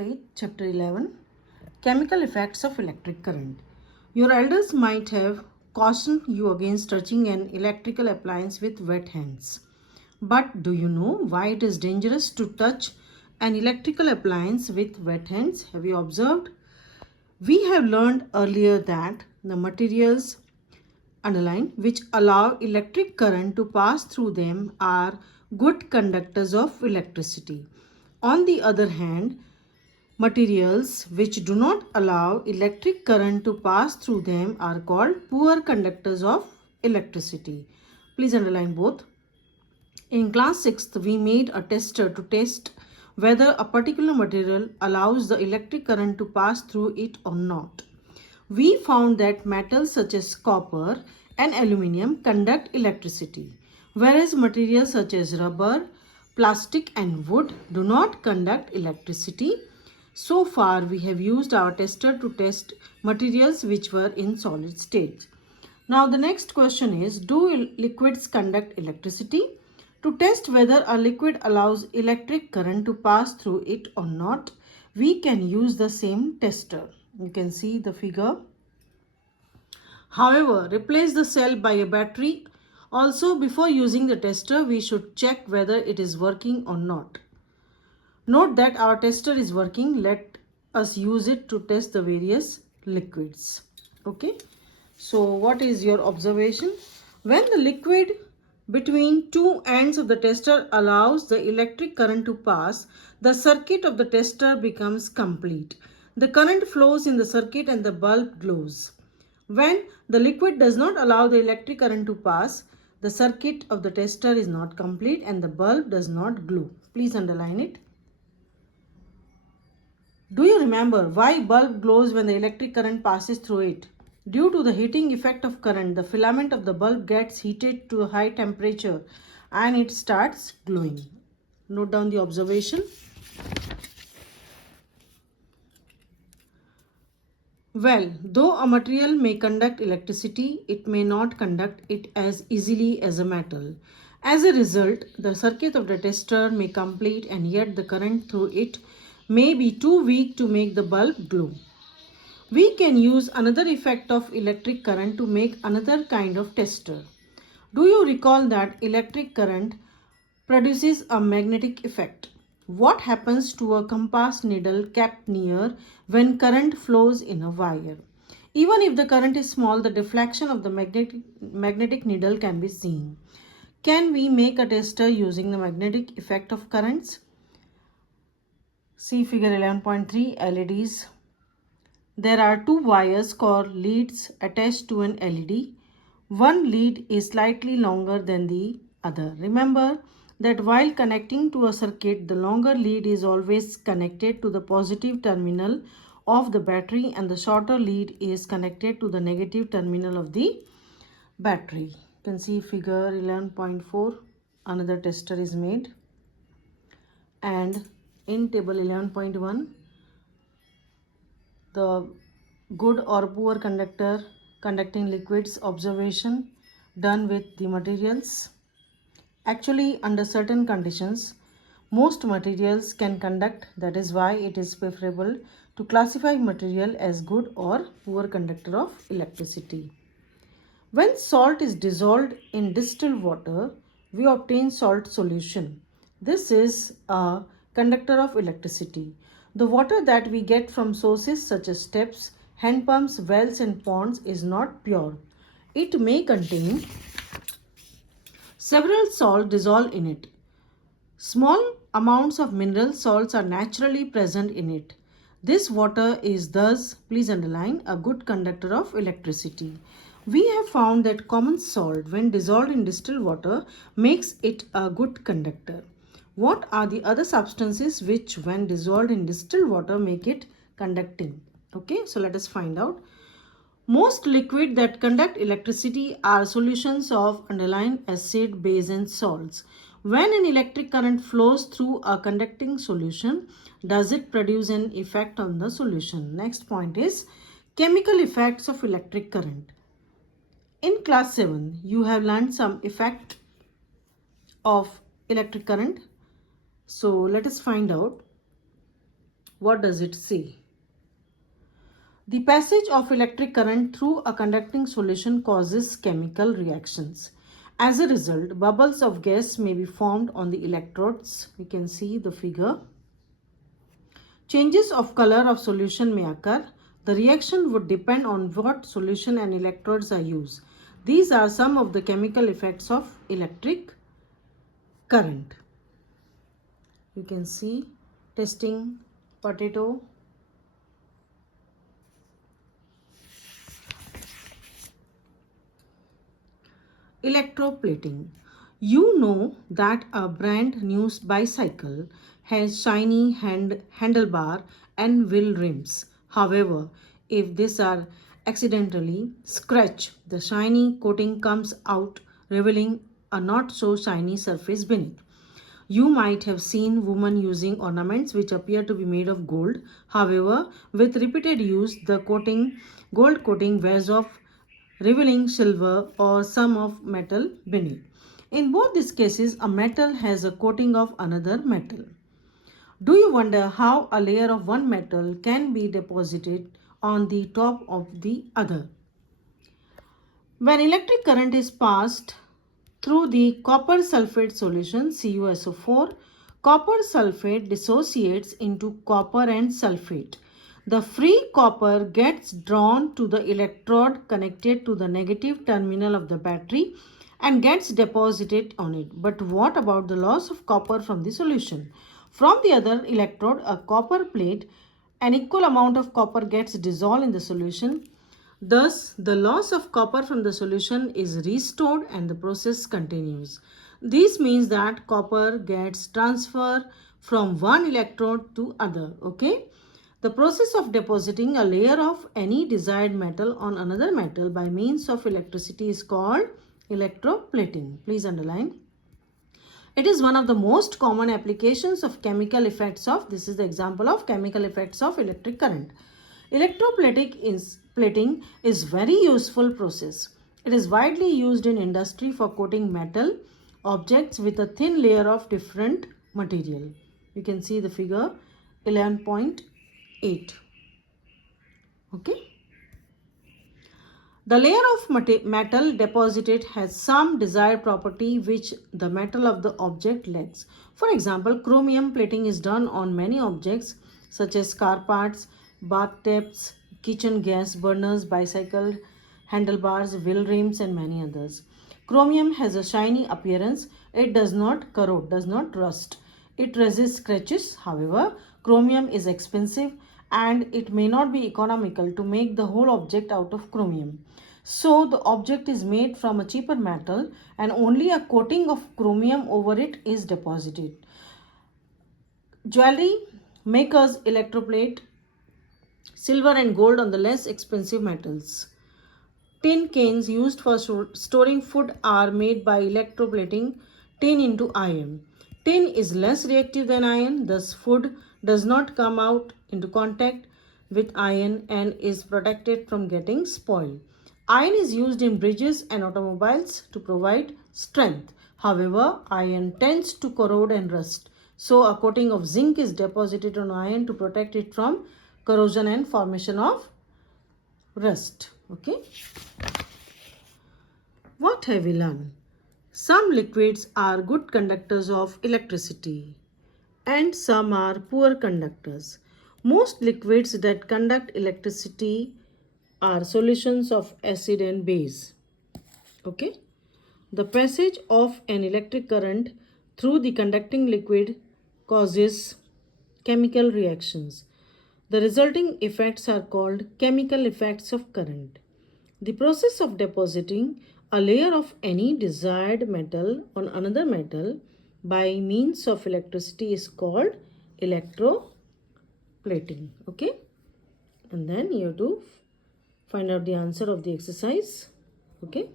8, Chapter 11, Chemical Effects of Electric Current. Your elders might have cautioned you against touching an electrical appliance with wet hands. But do you know why it is dangerous to touch an electrical appliance with wet hands? Have you observed? We have learned earlier that the materials underline which allow electric current to pass through them are good conductors of electricity. On the other hand, materials which do not allow electric current to pass through them are called poor conductors of electricity. Please underline both. In class 6th, we made a tester to test whether a particular material allows the electric current to pass through it or not. We found that metals such as copper and aluminium conduct electricity, whereas materials such as rubber, plastic and wood do not conduct electricity. So far, we have used our tester to test materials which were in solid state. Now the next question is, do liquids conduct electricity? To test whether a liquid allows electric current to pass through it or not, we can use the same tester. You can see the figure. However, replace the cell by a battery. Also, before using the tester, we should check whether it is working or not. Note that our tester is working. Let us use it to test the various liquids. Okay. So what is your observation? When the liquid between two ends of the tester allows the electric current to pass, the circuit of the tester becomes complete. The current flows in the circuit and the bulb glows. When the liquid does not allow the electric current to pass, the circuit of the tester is not complete and the bulb does not glow. Please underline it. Do you remember why bulb glows when the electric current passes through it? Due to the heating effect of current, the filament of the bulb gets heated to a high temperature and it starts glowing. Note down the observation. Well, though a material may conduct electricity, it may not conduct it as easily as a metal. As a result, the circuit of the tester may complete and yet the current through it may be too weak to make the bulb glow. We can use another effect of electric current to make another kind of tester. Do you recall that electric current produces a magnetic effect? What happens to a compass needle kept near when current flows in a wire? Even if the current is small, the deflection of the magnetic needle can be seen. Can we make a tester using the magnetic effect of currents? See figure 11.3, LEDs. There are two wires called leads attached to an LED. One lead is slightly longer than the other. Remember that while connecting to a circuit, the longer lead is always connected to the positive terminal of the battery and the shorter lead is connected to the negative terminal of the battery. You can see figure 11.4. Another tester is made. And in table 11.1, the good or poor conductor conducting liquids observation done with the materials. Actually, under certain conditions, most materials can conduct. That is why it is preferable to classify material as good or poor conductor of electricity. When salt is dissolved in distilled water, we obtain salt solution. This is a conductor of electricity. The water that we get from sources such as taps, hand pumps, wells and ponds is not pure. It may contain several salts dissolved in it. Small amounts of mineral salts are naturally present in it. This water is thus, please underline, a good conductor of electricity. We have found that common salt, when dissolved in distilled water, makes it a good conductor. What are the other substances which, when dissolved in distilled water, make it conducting? Okay, so let us find out. Most liquids that conduct electricity are solutions of underlying acid, base and salts. When an electric current flows through a conducting solution, does it produce an effect on the solution? Next point is chemical effects of electric current. In class 7, you have learned some effect of electric current. So let us find out. What does it say? The passage of electric current through a conducting solution causes chemical reactions. As a result, bubbles of gas may be formed on the electrodes. We can see the figure. Changes of color of solution may occur. The reaction would depend on what solution and electrodes are used. These are some of the chemical effects of electric current. You can see testing potato. Electroplating. You know that a brand new bicycle has shiny handlebar and wheel rims. However, if these are accidentally scratched, the shiny coating comes out, revealing a not so shiny surface beneath. You might have seen women using ornaments which appear to be made of gold. However, with repeated use, the gold coating wears off, revealing silver or some of metal beneath. In both these cases, a metal has a coating of another metal. Do you wonder how a layer of one metal can be deposited on the top of the other? When electric current is passed through the copper sulfate solution CuSO4, copper sulfate dissociates into copper and sulfate. The free copper gets drawn to the electrode connected to the negative terminal of the battery and gets deposited on it. But what about the loss of copper from the solution? From the other electrode, a copper plate, an equal amount of copper gets dissolved in the solution. Thus, the loss of copper from the solution is restored and the process continues. This means that copper gets transferred from one electrode to other. Okay. The process of depositing a layer of any desired metal on another metal by means of electricity is called electroplating. Please underline. It is one of the most common applications of chemical effects of, this is the example of chemical effects of electric current. Electroplating is very useful process. It is widely used in industry for coating metal objects with a thin layer of different material. You can see the figure 11.8. Okay. The layer of metal deposited has some desired property which the metal of the object lacks. For example, chromium plating is done on many objects such as car parts, bathtubs, kitchen gas burners, bicycle handlebars, wheel rims and many others. Chromium has a shiny appearance. It does not corrode, does not rust. It resists scratches. However, chromium is expensive and it may not be economical to make the whole object out of chromium. So the object is made from a cheaper metal and only a coating of chromium over it is deposited. Jewelry makers electroplate silver and gold on the less expensive metals. Tin cans used for storing food are made by electroplating tin into iron. Tin is less reactive than iron, thus food does not come out into contact with iron and is protected from getting spoiled. Iron is used in bridges and automobiles to provide strength. However, iron tends to corrode and rust. So a coating of zinc is deposited on iron to protect it from corrosion and formation of rust. Okay. What have we learned? Some liquids are good conductors of electricity and some are poor conductors. Most liquids that conduct electricity are solutions of acid and base. Okay. The passage of an electric current through the conducting liquid causes chemical reactions. The resulting effects are called chemical effects of current. The process of depositing a layer of any desired metal on another metal by means of electricity is called electroplating. Okay. And then you have to find out the answer of the exercise. Okay.